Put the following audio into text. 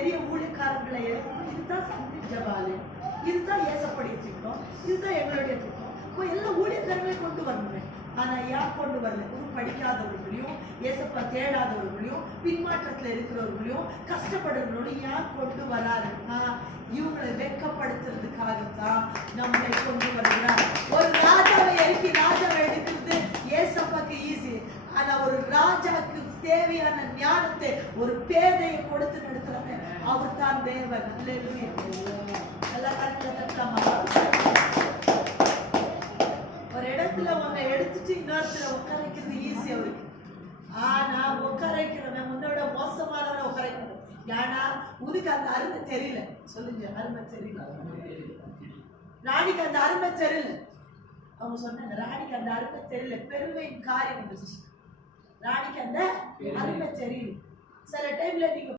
பெரிய ஊழியக்காரர்களை எழுப்பணும். இதுதான் சந்தி ஜபாலயம், இதுதான் ஏசப்படி திட்டம், இதுதான் எங்களுடைய திட்டம். இப்போ எல்லா ஊழியக்காரர்களை கொண்டு வரணும். ஆனா யார் கொண்டு வரல? ஒரு படிக்காதவர்களையும், ஏசப்பா தேடாதவர்களையும், பின்மாற்றத்துல இருக்கிறவர்களையும், கஷ்டப்படுறவர்களோடையும் யார் கொண்டு வராருன்னா இவங்களை வெட்கப்படுத்துறதுக்காகத்தான் நம்மளை கொண்டு வருகிறார். ஒரு ராஜாவை எழுப்பி ராஜாவை எடுக்கிறது ஏசப்பாக்கு ஈஸி. ஆனா ஒரு ராஜாவுக்கு தேவையான ஞானத்தை ஒரு பேதையை கொடுத்து நடத்துறாங்க. அவர் தான் தேவன். நல்லா ஒரு இடத்துல உன்னை எடுத்துட்டு இன்னொருத்துல உட்கார வைக்கிறது ஈஸி அவருக்கு. ஆனா உட்கார வைக்கிறவன் உன்னோட மோசமானவனை உட்கார வைக்கணும். ஏன்னா உனக்கு அந்த அருமை தெரியல. சொல்லுங்க, அருமை தெரியல. ராணிக்கு அந்த அருமை தெரியல. அவங்க சொன்னாங்க, ராணிக்கு அந்த அருமை தெரியல. பெருமையின் காரியம் ராணிக்கு அந்த அருமை தெரியல. சில டைம்ல நீங்க